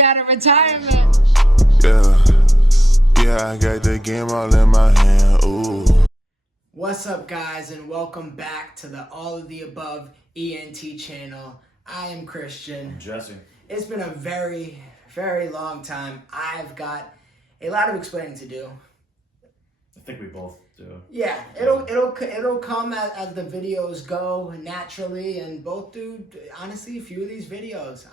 me out of retirement. Yeah, I got the game all in my hand, ooh. What's up, guys, and welcome back to the All of the Above ENT channel. I am Christian. I'm Jesse. It's been a very, very long time. I've got a lot of explaining to do. I think we both do. Yeah, it'll come as the videos go naturally, and both do honestly a few of these videos.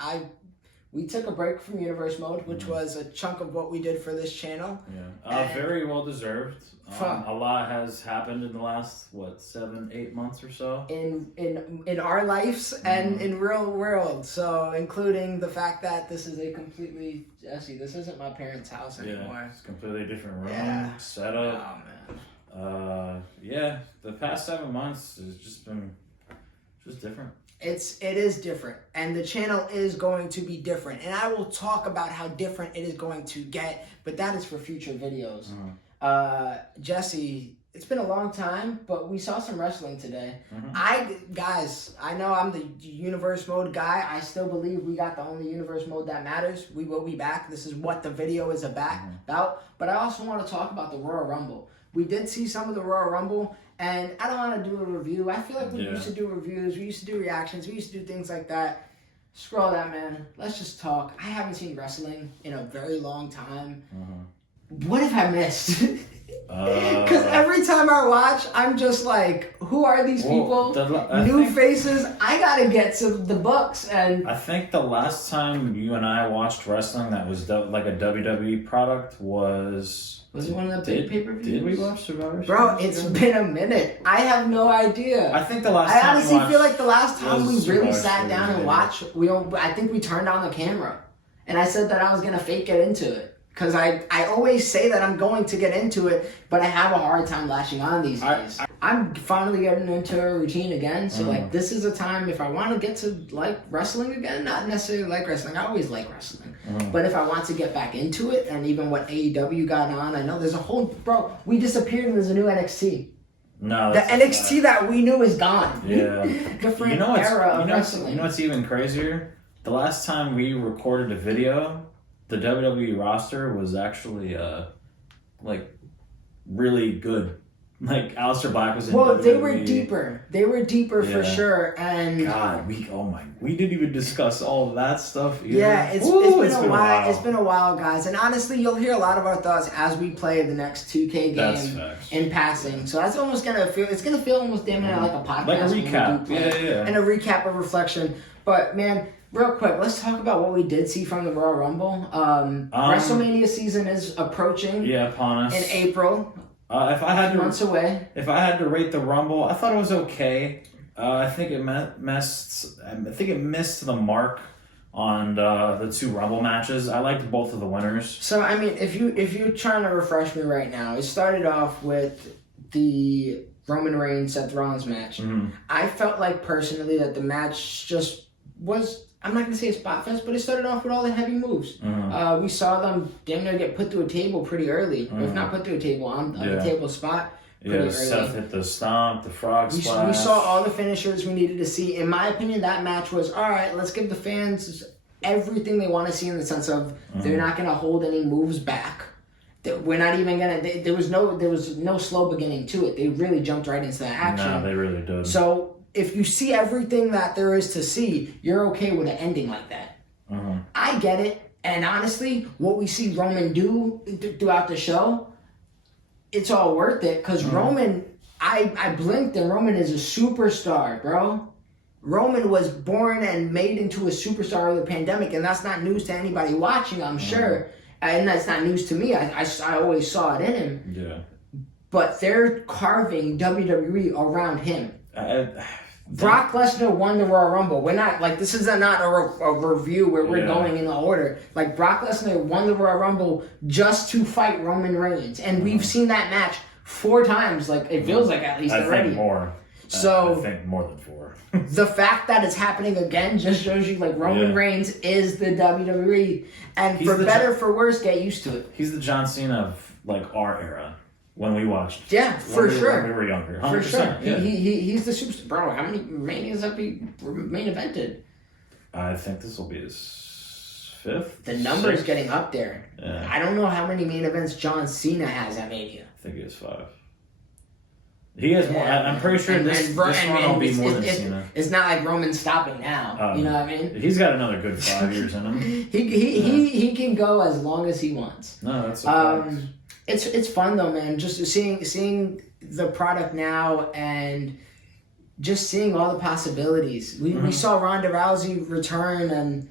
We took a break from Universe Mode, which was a chunk of what we did for this channel. Yeah, very well deserved. A lot has happened in the last 7, 8 months or so in our lives and in real world. So including the fact that this is a completely this isn't my parents' house anymore. Yeah, it's a completely different room setup. Oh man. The past 7 months has just been different. It is different, and the channel is going to be different, and I will talk about how different it is going to get, but that is for future videos. Jesse, it's been a long time, but we saw some wrestling today. I know I'm the Universe Mode guy. I still believe we got the only Universe Mode that matters. We will be back. This is what the video is about. But I also want to talk about the Royal Rumble. We did see some of the Royal Rumble, and I don't want to do a review. I feel like we used to do reviews. We used to do reactions. We used to do things like that. Scroll that, man. Let's just talk. I haven't seen wrestling in a very long time. What have I missed? Because every time I watch, I'm just like, who are these people? New faces. I gotta get to the books. And I think the last time you and I watched wrestling that was like a WWE product was it one of the big pay-per-views? Did we watch Survivor Series? Bro, it's been a minute. I have no idea. I think the last time I honestly feel like the last time we really sat down and maybe. watched, I think we turned on the camera. And I said that I was gonna fake it into it. Because I always say that I'm going to get into it, but I have a hard time latching on these days. I'm finally getting into a routine again, so this is a time if I want to get to like wrestling again, not necessarily like wrestling, I always like wrestling. But if I want to get back into it, and even what AEW got on, I know there's a whole, we disappeared and there's a new NXT. No, the NXT that we knew is gone. Yeah. Different era of wrestling. You know what's even crazier? The last time we recorded a video, the WWE roster was actually really good. Like Aleister Black was in WWE. They were deeper. They were deeper for sure. And God, we didn't even discuss all of that stuff either. Yeah, it's been a while. It's been a while, guys. And honestly, you'll hear a lot of our thoughts as we play the next 2K game in passing. So that's almost gonna feel almost damn near like a podcast. Like a recap. Yeah. And a recap of reflection. But man, real quick, let's talk about what we did see from the Royal Rumble. WrestleMania season is approaching. Yeah, upon us. In April. If I had months away. If I had to rate the Rumble, I thought it was okay. I think it missed the mark on the 2 Rumble matches. I liked both of the winners. So I mean, if you're trying to refresh me right now, it started off with the Roman Reigns Seth Rollins match. I felt like personally that the match just was, I'm not going to say a spot fest, but it started off with all the heavy moves. We saw them damn near get put to a table pretty early. If not put to a table, on the table spot pretty early. Seth hit the stomp, the frog splash. We saw all the finishers we needed to see. In my opinion, that match was, all right, let's give the fans everything they want to see in the sense of they're not going to hold any moves back. We're not even going to, there was no slow beginning to it. They really jumped right into that action. No, they really did. So if you see everything that there is to see, you're okay with an ending like that. I get it. And honestly, what we see Roman do throughout the show, it's all worth it. Because Roman, I blinked and Roman is a superstar, bro. Roman was born and made into a superstar of the pandemic. And that's not news to anybody watching, I'm sure. And that's not news to me. I always saw it in him. Yeah. But they're carving WWE around him. Brock Lesnar won the Royal Rumble. We're not, this is not a review where we're going in the order. Like, Brock Lesnar won the Royal Rumble just to fight Roman Reigns. And we've seen that match 4 times. It feels like at least already. I think more. So, I think more than 4. The fact that it's happening again just shows you, Roman Reigns is the WWE. And for better, for worse, get used to it. He's the John Cena of, our era. When we watched. Yeah, for sure. When we were younger. 100%. For sure. Yeah. He's the superstar. Bro, how many Manias have we main evented? I think this will be his 5th. The number is getting up there. Yeah. I don't know how many main events John Cena has at Mania. I think he has 5. He has more. I'm pretty sure this one will be more than Cena. It's not like Roman's stopping now. You know what I mean? He's got another good 5 years in him. He can go as long as he wants. No, that's a it's fun though, man. Just seeing the product now and just seeing all the possibilities. We saw Ronda Rousey return and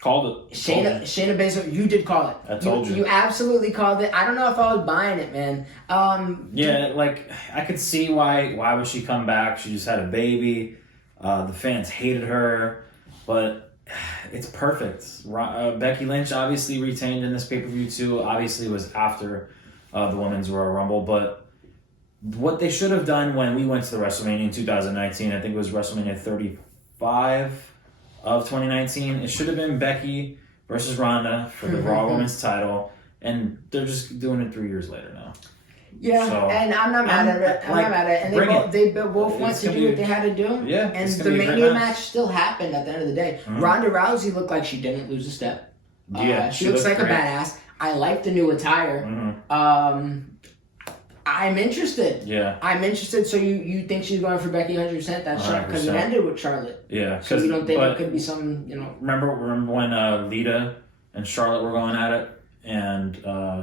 called it. Shayna Baszler, you did call it. I told you. You absolutely called it. I don't know if I was buying it, man. Yeah, like I could see why would she come back? She just had a baby. The fans hated her, but it's perfect. Becky Lynch obviously retained in this pay-per-view too. Obviously it was after the Women's Royal Rumble, but what they should have done when we went to the WrestleMania in 2019, I think it was WrestleMania 35 of 2019, it should have been Becky versus Ronda for the Raw Women's title, and they're just doing it 3 years later now. Yeah, so, and I'm not mad at it. I'm not mad at it. And they both went to do what they had to do. Yeah, and the Mania match still happened at the end of the day. Ronda Rousey looked like she didn't lose a step. Yeah, she looks like a badass. I like the new attire. I'm interested. Yeah. I'm interested. So you think she's going for Becky 100%? That's because it ended with Charlotte. Yeah. So you don't think it could be some, you know... Remember when Lita and Charlotte were going at it? And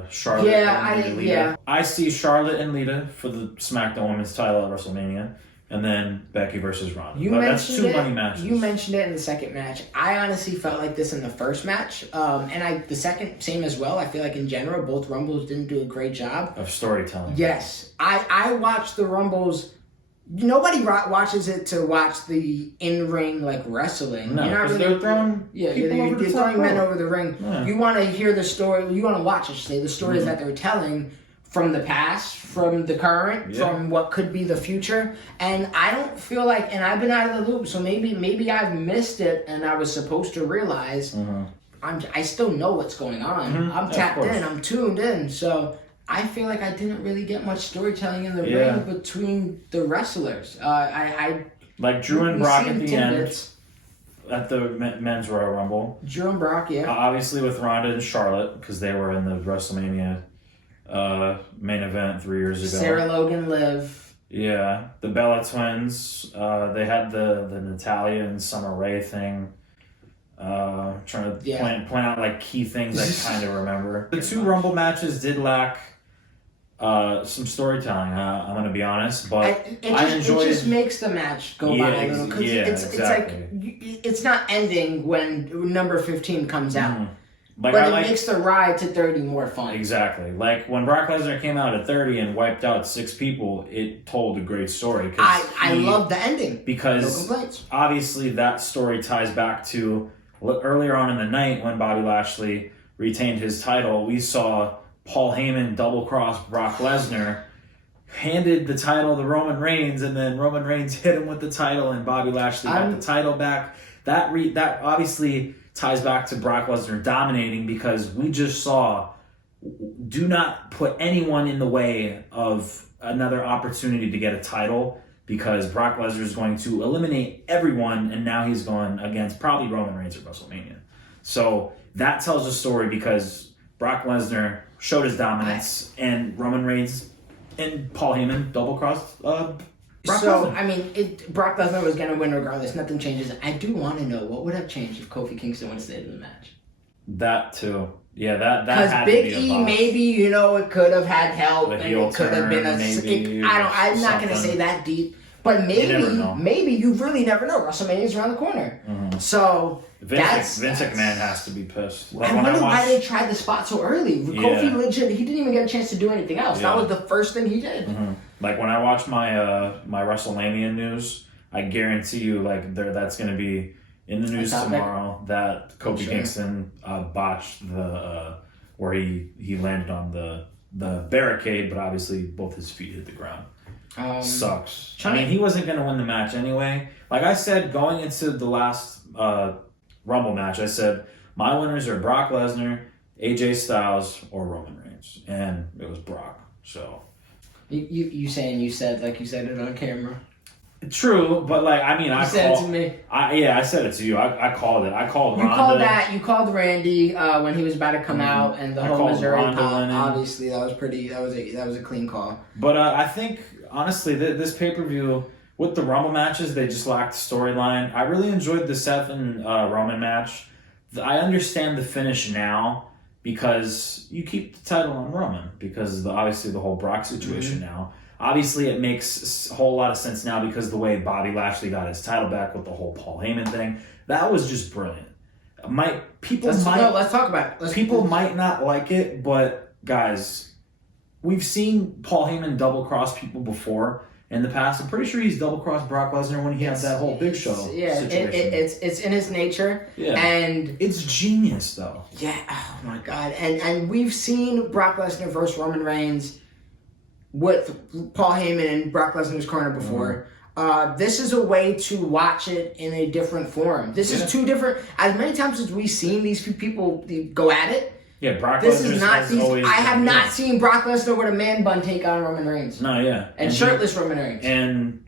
Charlotte... I see Charlotte and Lita for the SmackDown Women's title at WrestleMania. And then Becky versus Ronda. That's 2 money matches. You mentioned it in the second match. I honestly felt like this in the first match. And the second, same as well. I feel like in general, both Rumbles didn't do a great job. Of storytelling. Yes. I watched the Rumbles. Nobody watches it to watch the in-ring, like, wrestling. No, because they're throwing you're throwing men over the ring. Yeah. You want to hear the story. You want to watch, I should say, the stories that they're telling from the past, from the current, from what could be the future. And I don't feel like, and I've been out of the loop, so maybe I've missed it and I was supposed to realize I still know what's going on. I'm tapped in, I'm tuned in. So I feel like I didn't really get much storytelling in the ring between the wrestlers. Like Drew and Brock at the end. At the Men's Royal Rumble. Drew and Brock, yeah. Obviously with Ronda and Charlotte, because they were in the WrestleMania main event 3 years ago. Sarah Logan, Liv. Yeah, the Bella Twins. They had the Natalia and Summer Rae thing. Trying to point out like key things I kind of remember. The 2 Rumble matches did lack some storytelling. I'm gonna be honest, but I enjoyed. It just makes the match go by a little because it's like it's not ending when number 15 comes out. But it makes the ride to 30 more fun. Exactly. Like when Brock Lesnar came out at 30 and wiped out 6 people, it told a great story. I love the ending. Because obviously that story ties back to earlier on in the night when Bobby Lashley retained his title. We saw Paul Heyman double-cross Brock Lesnar, handed the title to Roman Reigns, and then Roman Reigns hit him with the title and Bobby Lashley got the title back. That obviously ties back to Brock Lesnar dominating because we just saw, do not put anyone in the way of another opportunity to get a title because Brock Lesnar is going to eliminate everyone and now he's going against probably Roman Reigns at WrestleMania. So that tells a story because Brock Lesnar showed his dominance and Roman Reigns and Paul Heyman double-crossed Brock Lesnar. I mean, Brock Lesnar was going to win regardless. Nothing changes. I do want to know what would have changed if Kofi Kingston would have stayed in the match. That too. Yeah, that because had Big to be a E, maybe it could have had help, and it could have been I'm not going to say that deep, but maybe you really never know. WrestleMania's around the corner, so Vince McMahon has to be pissed. I wonder why they tried the spot so early. Kofi legit, he didn't even get a chance to do anything else. That was the first thing he did. Like when I watch my my WrestleMania news, I guarantee you, that's going to be in the news tomorrow that Kofi Kingston botched the where he landed on the barricade, but obviously both his feet hit the ground. Sucks. I mean, he wasn't going to win the match anyway. Like I said, going into the last Rumble match, I said my winners are Brock Lesnar, AJ Styles, or Roman Reigns, and it was Brock. So you said like you said it on camera. True, but like I mean, You I said it to me. I said it to you. I called it. I called You Ronda. called that. You called Randy when he was about to come out, and the I whole called Missouri Ronda pop. winning. Obviously, that was pretty. That was a clean call. But I think honestly, this pay-per-view with the Rumble matches, they just lacked storyline. I really enjoyed the Seth and Roman match. I understand the finish now because you keep the title on Roman because obviously the whole Brock situation now. Obviously, it makes a whole lot of sense now because the way Bobby Lashley got his title back with the whole Paul Heyman thing, that was just brilliant. Let's talk about it. People might not like it, but guys, we've seen Paul Heyman double-cross people before in the past. I'm pretty sure he's double-crossed Brock Lesnar when he had that whole Big Show situation. It's in his nature. Yeah. And it's genius, though. Yeah, oh my God. And we've seen Brock Lesnar versus Roman Reigns with Paul Heyman and Brock Lesnar's corner before. This is a way to watch it in a different form. This is two different. As many times as we've seen these people go at it. Yeah, Brock This Lesnar is not. I have not good. seen Brock Lesnar with a man bun take on Roman Reigns. No, yeah, and shirtless Roman Reigns. And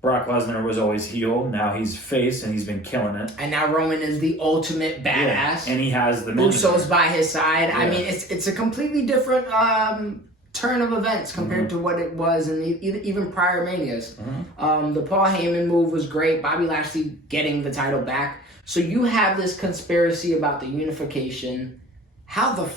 Brock Lesnar was always heel. Now he's face, and he's been killing it. And now Roman is the ultimate badass. Yeah. And he has the Usos by his side. Yeah. I mean, it's a completely different turn of events compared to what it was in even prior Manias. The Paul Heyman move was great. Bobby Lashley getting the title back. So you have this conspiracy about the unification. How the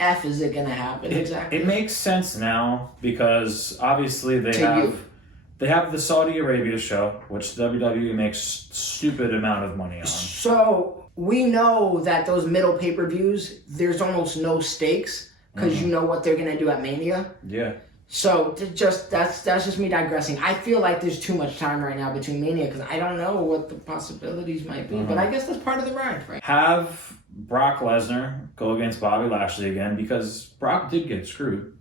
F is it going to happen exactly? It makes sense now because obviously they have the Saudi Arabia show, which WWE makes stupid amount of money on. So we know that those middle pay-per-views, there's almost no stakes because you know what they're going to do at Mania. Yeah. So that's just me digressing. I feel like there's too much time right now between Mania because I don't know what the possibilities might be. But I guess that's part of the ride, right? Have Brock Lesnar go against Bobby Lashley again because Brock did get screwed.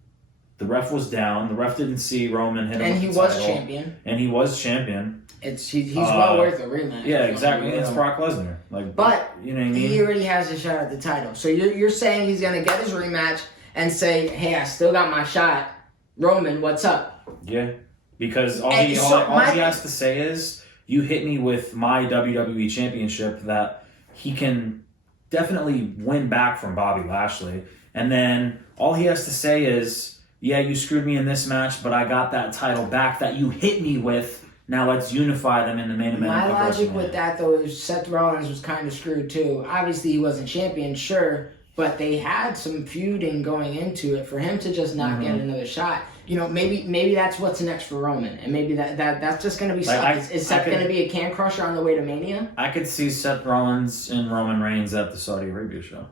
The ref was down. The ref didn't see Roman hit him. And he was champion. And he was champion. He's well worth a rematch. Yeah, exactly. It's Brock Lesnar. But you know what I mean? He already has a shot at the title. So you're saying he's gonna get his rematch and say, "Hey, I still got my shot." Roman, what's up? Yeah, because all he has to say is, "You hit me with my WWE Championship that he can definitely win back from Bobby Lashley." And then all he has to say is, "Yeah, you screwed me in this match, but I got that title back that you hit me with. Now let's unify them in the main event." My logic with that, though, is Seth Rollins was kind of screwed, too. Obviously, he wasn't champion, sure, but they had some feuding going into it. For him to just not get another shot, maybe that's what's next for Roman, and maybe that's just going to be something. Is Seth going to be a can crusher on the way to Mania? I could see Seth Rollins and Roman Reigns at the Saudi Arabia show,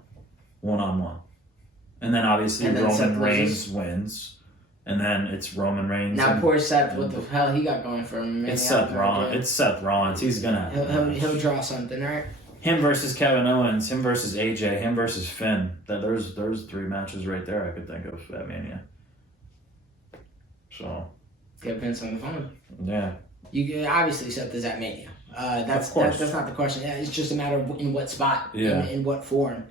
1-on-1. And then obviously Roman Reigns wins. And then it's Roman Reigns. Now poor Seth, what the hell he got going for him? It's Seth Rollins. It's Seth Rollins. He's gonna. He'll draw something, right? Him versus Kevin Owens. Him versus AJ. Him versus Finn. There's 3 matches right there I could think of at Mania. So. Get Vince on the phone. Yeah. You obviously Seth is at Mania. That's not the question. Yeah, it's just a matter of in what spot. Yeah. In what form.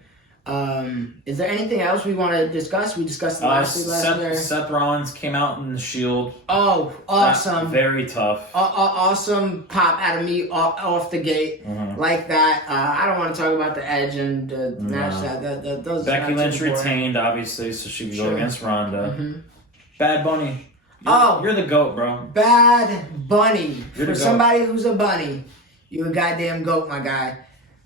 Is there anything else we want to discuss? We discussed the last Seth Rollins came out in the Shield. Oh, awesome! Very tough. Awesome pop out of me off the gate like that. I don't want to talk about the Edge and match that. Those Becky Lynch retained, obviously, so she could go against Ronda. Bad Bunny. You're the GOAT, bro. Bad Bunny. For somebody who's a bunny, you a goddamn GOAT, my guy.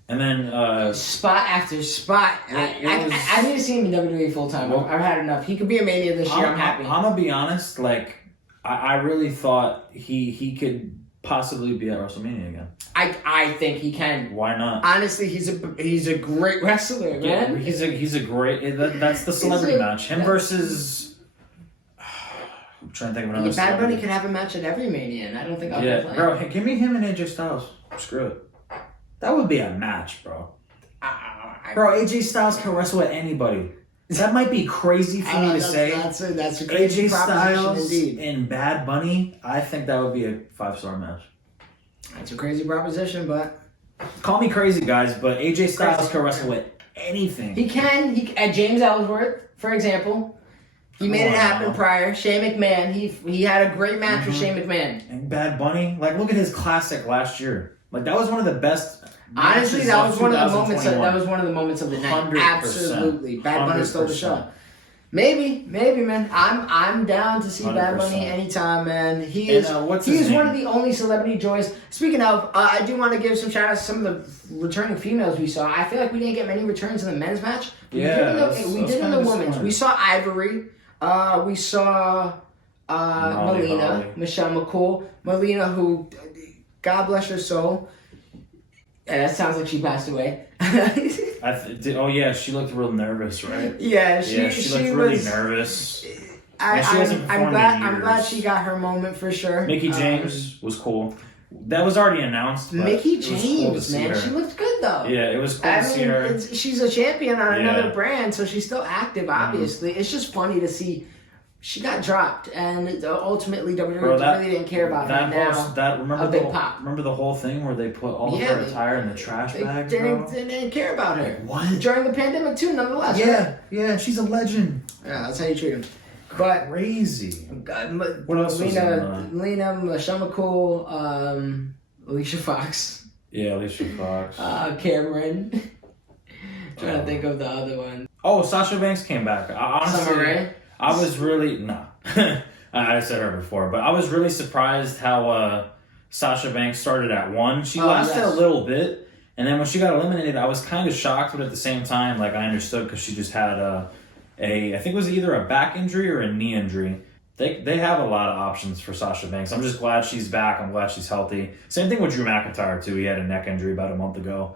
And then spot after spot. I need to see him in WWE full time. I've had enough. He could be a Mania this year. I'm happy. I'm gonna be honest. I really thought he could possibly be at WrestleMania again. I think he can. Why not? Honestly, he's a great wrestler, man. Yeah, he's a great. That's the celebrity match. Him versus. I'm trying to think of another. Bad Bunny could have a match at every Mania, and I don't think I'll be playing. Bro, give me him and AJ Styles. Screw it. That would be a match, bro. Bro, AJ Styles can wrestle with anybody. That might be crazy for me to say. That's a crazy AJ Styles indeed. and Bad Bunny, I think that would be a 5-star match. That's a crazy proposition, but... Call me crazy, guys, but AJ Styles can wrestle with anything. He can. At James Ellsworth, for example. He made it happen prior. Shane McMahon, he had a great match with Shane McMahon. And Bad Bunny, like look at his classic last year. Like that was one of the best. Honestly, that was one of the moments. That was one of the moments of the night. 100%. Absolutely, Bad Bunny stole the show. Maybe, man. I'm down to see 100%. Bad Bunny anytime, man. He is one of the only celebrity joys. Speaking of, I do want to give some shout outs to some of the returning females we saw. I feel like we didn't get many returns in the men's match. We did in the women's. We saw Ivory. We saw Michelle McCool. Melina, who, God bless her soul. That sounds like she passed away. She looked real nervous, right? Yeah, she looked really nervous. I'm glad she got her moment for sure. Mickie James was cool. That was already announced. Mickie James, man, she looked good though. Yeah, it was cool to see her. She's a champion on another brand, so she's still active. Obviously, it's just funny to see. She got dropped, and ultimately WWE really didn't care about her now. Remember the whole thing where they put all of her attire in the trash bag? They didn't care about her. What? During the pandemic too, nonetheless. Yeah, she's a legend. Yeah, that's how you treat him. But crazy. What else was Lena, Michelle McCool, Alicia Fox. Yeah, Alicia Fox. Cameron. Trying to think of the other one. Oh, Sasha Banks came back. Honestly, I was really I said her before, but I was really surprised how Sasha Banks started at 1. She lasted a little bit, and then when she got eliminated, I was kind of shocked, but at the same time, like I understood because she just had I think it was either a back injury or a knee injury. They have a lot of options for Sasha Banks. I'm just glad she's back. I'm glad she's healthy. Same thing with Drew McIntyre too. He had a neck injury about a month ago.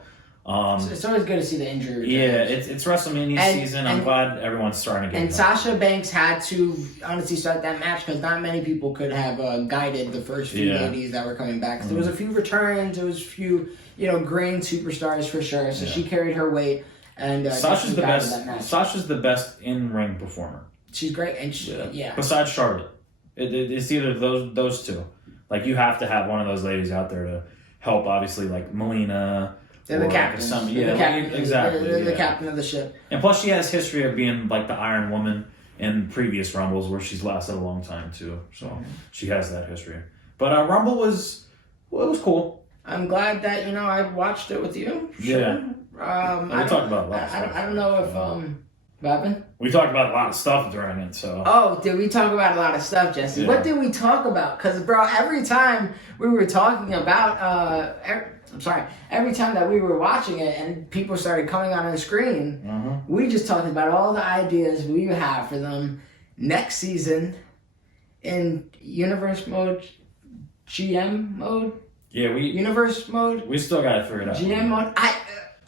It's always good to see the injury returns. Yeah, it's WrestleMania season. I'm glad everyone's starting to get. And Sasha Banks had to honestly start that match because not many people could have guided the first few ladies that were coming back. There was a few returns. There was a few grain superstars for sure. So she carried her weight. And Sasha's the best. Sasha's the best in-ring performer. She's great, and besides Charlotte, it's either those two. Like you have to have one of those ladies out there to help. Obviously, like Melina. They're the captain. Exactly. They're the captain of the ship. And plus, she has history of being like the Iron Woman in previous Rumbles, where she's lasted a long time too. So she has that history. But Rumble was cool. I'm glad that I watched it with you. Sure. Yeah. We talked about a lot of stuff. I don't know if what happened? We talked about a lot of stuff during it, so. Oh, did we talk about a lot of stuff, Jesse? Yeah. What did we talk about? Because, bro, every time we were talking about, every time that we were watching it and people started coming on the screen, we just talked about all the ideas we have for them next season in universe mode, GM mode. Yeah, universe mode. We still got to figure it out. GM mode.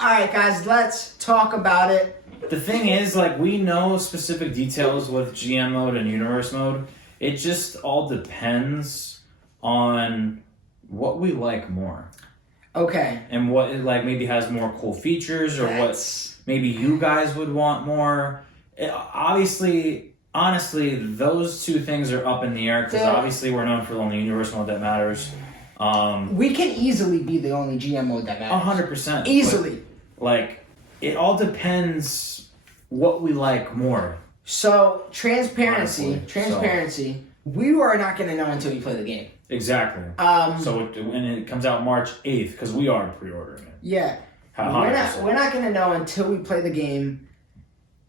All right, guys, let's talk about it. The thing is, like, we know specific details with GM mode and universe mode. It just all depends on what we like more. Okay. And what it, like, maybe has more cool features or what maybe you guys would want more. Honestly, those two things are up in the air because obviously we're known for the only universe mode that matters. We can easily be the only GM mode that matters. 100%. Easily. Like, it all depends what we like more. So, transparency. We are not going to know until we play the game. Exactly. So, when it comes out March 8th, because we are pre-ordering it. Yeah. We're not going to know until we play the game.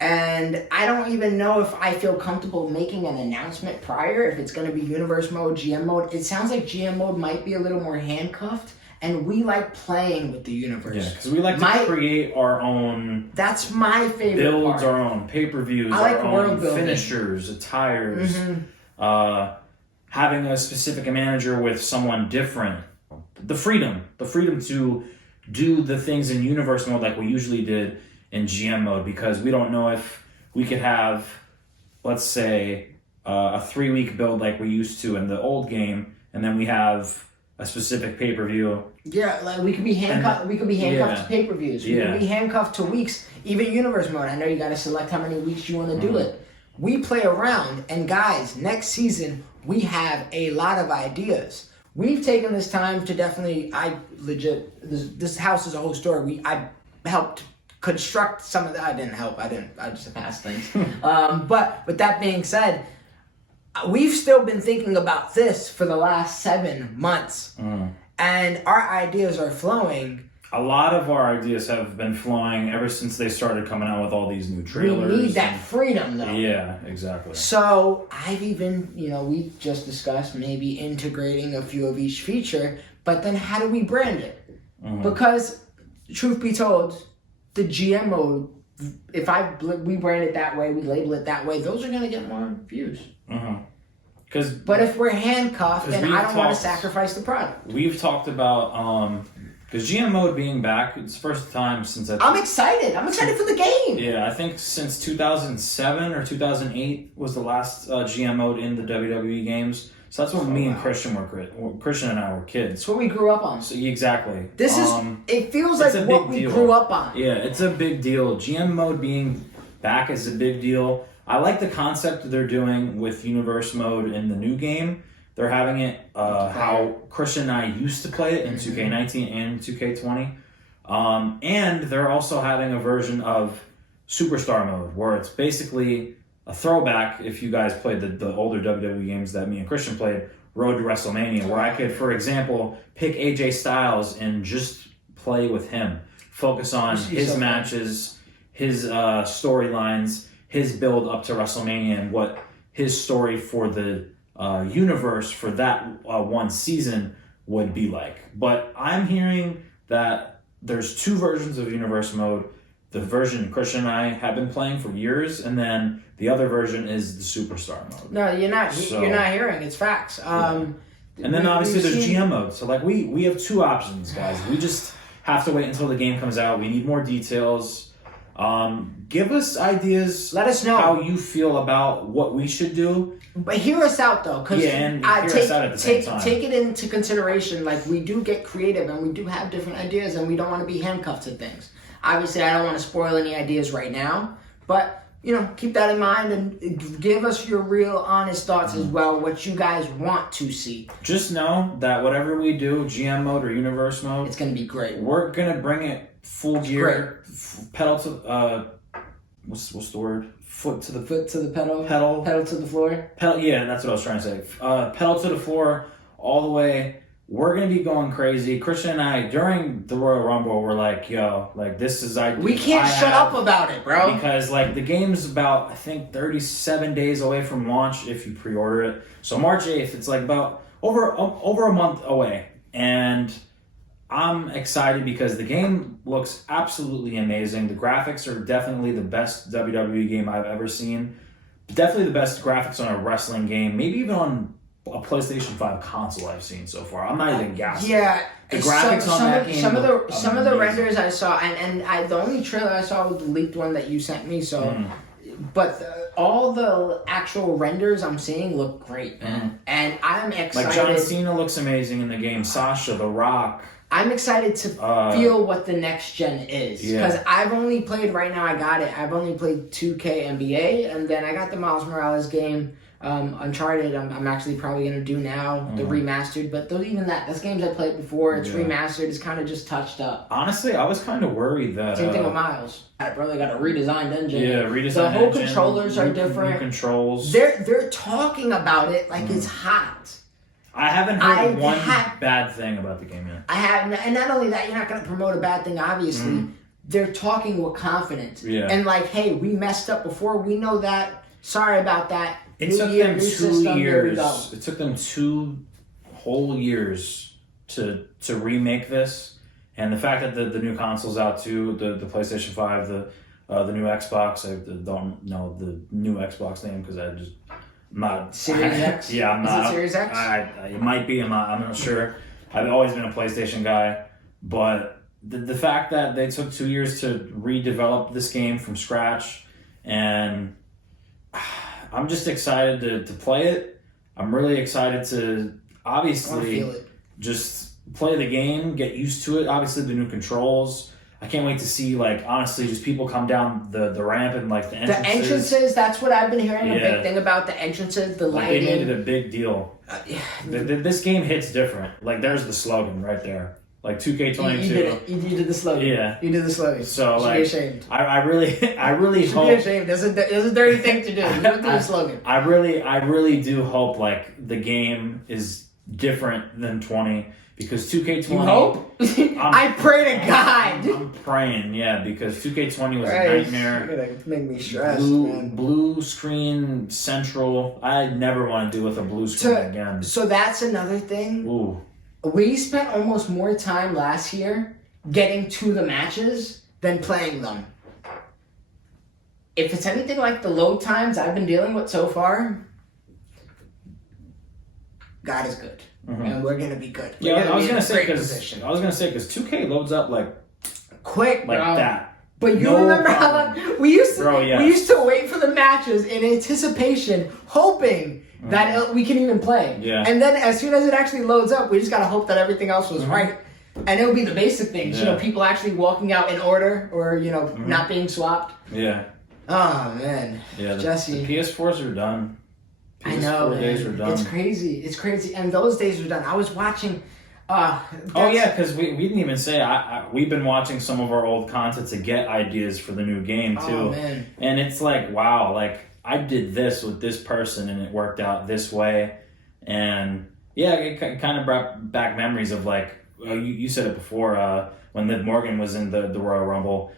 And I don't even know if I feel comfortable making an announcement prior, if it's going to be universe mode, GM mode. It sounds like GM mode might be a little more handcuffed. And we like playing with the universe. Yeah, because we like to create our own. That's my favorite builds, part. Our own pay-per-views, I like our world own building. Finishers, attires. Having a specific manager with someone different. The freedom to do the things in universe mode like we usually did in GM mode, because we don't know if we could have, let's say, a 3-week build like we used to in the old game, and then we have a specific pay-per-view. Yeah, like we could be handcuffed. We could be handcuffed to pay-per-views. We could be handcuffed to weeks. Even universe mode. I know you got to select how many weeks you want to do it. We play around, and guys, next season we have a lot of ideas. We've taken this time to definitely. This house is a whole story. I helped construct some of that. I didn't help. I just passed things. But with that being said, we've still been thinking about this for the last 7 months. And our ideas are flowing. A lot of our ideas have been flowing ever since they started coming out with all these new trailers. We need that freedom, though. Yeah, exactly. So I've even, we just discussed maybe integrating a few of each feature, but then how do we brand it? Because, truth be told, the GM mode, if we brand it that way, we label it that way, those are going to get more views. But if we're handcuffed, then I don't want to sacrifice the product. We've talked about... Because GM mode being back, it's the first time since I'm excited. I'm excited for the game. Yeah, I think since 2007 or 2008 was the last GM mode in the WWE games. So that's when me and Christian Christian and I were kids. It's what we grew up on. So exactly. This is. It feels like what we grew up on. Yeah, it's a big deal. GM mode being back is a big deal. I like the concept they're doing with Universe mode in the new game. They're having it how Christian and I used to play it in 2K19 and 2K20. And they're also having a version of Superstar mode where it's basically a throwback, if you guys played the older WWE games that me and Christian played, Road to WrestleMania, where I could, for example, pick AJ Styles and just play with him. Focus on his matches, his storylines, his build up to WrestleMania, and what his story for the universe for that one season would be like. But I'm hearing that there's 2 versions of Universe mode. The version Christian and I have been playing for years, and then the other version is the Superstar mode. No, you're not. You're not hearing. It's facts. And then obviously there's GM mode. So like we have 2 options, guys. We just have to wait until the game comes out. We need more details. Give us ideas. Let us know how you feel about what we should do. But hear us out, though, because and hear us out at the same time. Take it into consideration. Like, we do get creative, and we do have different ideas, and we don't want to be handcuffed to things. Obviously, I don't want to spoil any ideas right now, but keep that in mind and give us your real, honest thoughts as well. What you guys want to see. Just know that whatever we do, GM mode or Universe mode, it's gonna be great. We're gonna bring it full gear, pedal to what's the word? Foot to the pedal. Pedal to the floor. Yeah, that's what I was trying to say. Pedal to the floor, all the way. We're gonna be going crazy. Christian and I, during the Royal Rumble, we're like, "Yo, like this is we can't shut up about it, bro." Because like the game's about, I think, 37 days away from launch if you pre-order it. So March 8th, it's like about over a month away, and I'm excited because the game looks absolutely amazing. The graphics are definitely the best WWE game I've ever seen. Definitely the best graphics on a wrestling game, maybe even on a PlayStation 5 console I've seen so far. I'm not even gassing. Yeah, the graphics on that game. Some of the renders I saw, and the only trailer I saw was the leaked one that you sent me. So, but all the actual renders I'm seeing look great, man. And I'm excited. Like John Cena looks amazing in the game. Sasha, The Rock. I'm excited to feel what the next gen is. Because I've only played, right now I got it, I've only played 2K NBA, and then I got the Miles Morales game, Uncharted, I'm actually probably going to do now, the remastered, but even those games I played before, it's remastered, it's kind of just touched up. Honestly, I was kind of worried that... Same thing with Miles. Bro, they got a redesigned engine. Yeah, redesigned the whole engine, controllers are different. New controls. They're talking about it like it's hot. I haven't heard one bad thing about the game yet. I haven't, and not only that, you're not going to promote a bad thing, obviously. They're talking with confidence. Yeah. And like, hey, we messed up before, we know that, sorry about that. It took them 2 years. It took them 2 whole years to remake this. And the fact that the new console's out too, the PlayStation 5, the new Xbox, I don't know the new Xbox name because I'm not... Series X? Yeah, I'm not. Is it Series X? It might be, I'm not sure. I've always been a PlayStation guy, but the fact that they took 2 years to redevelop this game from scratch, and I'm just excited to play it. I'm really excited to obviously just play the game, get used to it. Obviously the new controls. I can't wait to see, like, honestly, just people come down the ramp and, like, the entrances. The entrances, that's what I've been hearing, a big thing about the entrances, the lighting. They made it a big deal. This game hits different. Like, there's the slogan right there. Like 2K22. You did the slogan. Yeah. You did the slogan. So you should be ashamed. I really You should hope. be ashamed. There's a dirty thing to do. You don't do the slogan. I really do hope like the game is different than 20 because 2K20. You hope? I pray to God. I'm praying, yeah, because 2K20 was a nightmare. You're gonna make me stressed, man. Blue screen central. I never want to deal with a blue screen again. So that's another thing. Ooh. We spent almost more time last year getting to the matches than playing them. If it's anything like the load times I've been dealing with so far, God is good. Mm-hmm. And we're going to be good. Yeah, I was going to say because 2K loads up like quick, like bro. that. But you remember how long we used to wait for the matches in anticipation, hoping that we can even play. Yeah. And then as soon as it actually loads up, we just gotta hope that everything else was right. And it'll be the basic things, you know, people actually walking out in order or, you know, not being swapped. Yeah. Oh man. Yeah. Jesse. The PS4s are done. I know, man. Days are done. It's crazy. It's crazy. And those days are done. I was watching. Oh yeah, because we didn't even say we've been watching some of our old content to get ideas for the new game too. Oh man. And it's like, wow, like I did this with this person and it worked out this way, and yeah, it kind of brought back memories of like you said it before when Liv Morgan was in the Royal Rumble.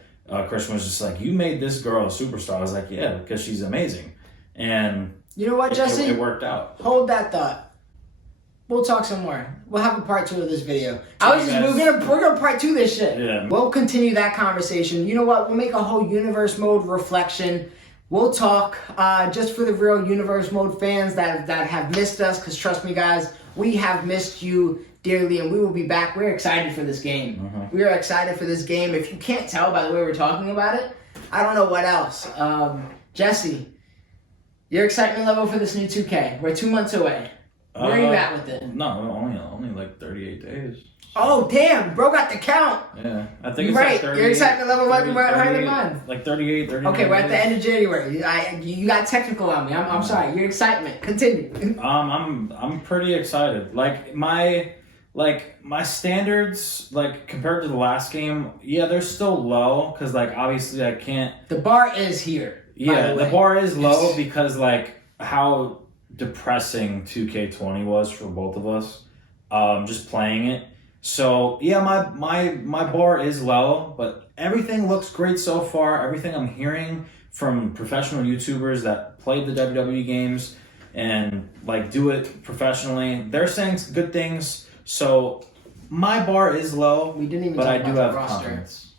Christian was just like, you made this girl a superstar. I was like, yeah, because she's amazing, and you know what, Jesse? It worked out. Hold that thought. We'll talk some more. We'll have a part 2 of this video. We're gonna part 2 this shit. Yeah. We'll continue that conversation. You know what? We'll make a whole universe mode reflection. We'll talk just for the real universe mode fans that have missed us. Because trust me, guys, we have missed you dearly, and we will be back. We're excited for this game. Mm-hmm. We are excited for this game. If you can't tell by the way we're talking about it, I don't know what else. Jesse, your excitement level for this new 2K? We're 2 months away. Where are you at with it? No, only like 38 days. Oh, damn. Bro got the count. Yeah. I think it's right. like 38. Your excitement level might be right higher than mine. Like 38, 39. Okay, we're at the end of January. You got technical on me. I'm sorry. Your excitement. Continue. I'm pretty excited. Like my standards, like compared to the last game, yeah, they're still low because like obviously I can't. The bar is here. Yeah, the bar is low because like how depressing 2K20 was for both of us, just playing it. So yeah, my bar is low, but everything looks great so far. Everything I'm hearing from professional YouTubers that played the WWE games and like do it professionally, they're saying good things. So my bar is low, we didn't even but talk I about do the have roster. confidence.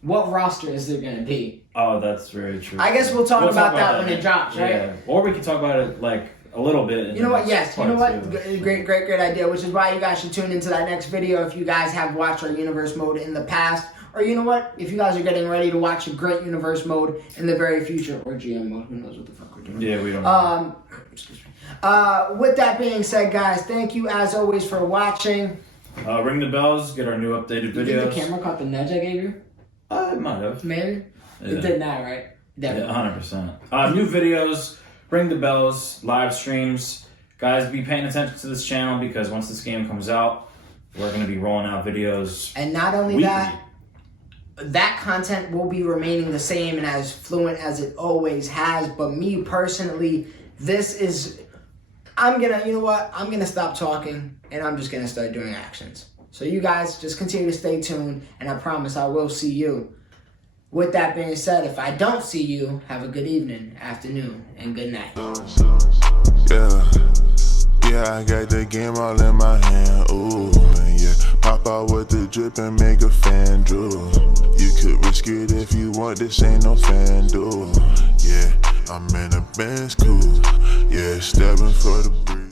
What roster is there going to be? Oh, that's very true. I guess we'll talk about that when it drops, right? Yeah. Or we can talk about it like a little bit. You know what? Yes. You know what? Great idea. Which is why you guys should tune into that next video if you guys have watched our universe mode in the past, or you know what? If you guys are getting ready to watch a great universe mode in the very future, or GM mode, who knows what the fuck we're doing? Yeah, we don't. Excuse me. With that being said, guys, thank you as always for watching. Ring the bells. Get our new updated videos. You think the camera caught the nudge I gave you? It might have. Maybe. Yeah. It did now, right? Definitely. Yeah, 100%. New videos. Ring the bells, live streams. Guys, be paying attention to this channel because once this game comes out, we're going to be rolling out videos. And not only weekly. that content will be remaining the same and as fluent as it always has. But me personally, I'm gonna stop talking and I'm just gonna start doing actions. So you guys just continue to stay tuned and I promise I will see you. With that being said, if I don't see you, have a good evening, afternoon, and good night. Yeah, I got the game all in my hand, ooh, yeah. Pop out with the drip and make a fan drool. You could risk it if you want, this ain't no fan duel. Yeah, I'm in a Benz cool, yeah, stepping for the breeze.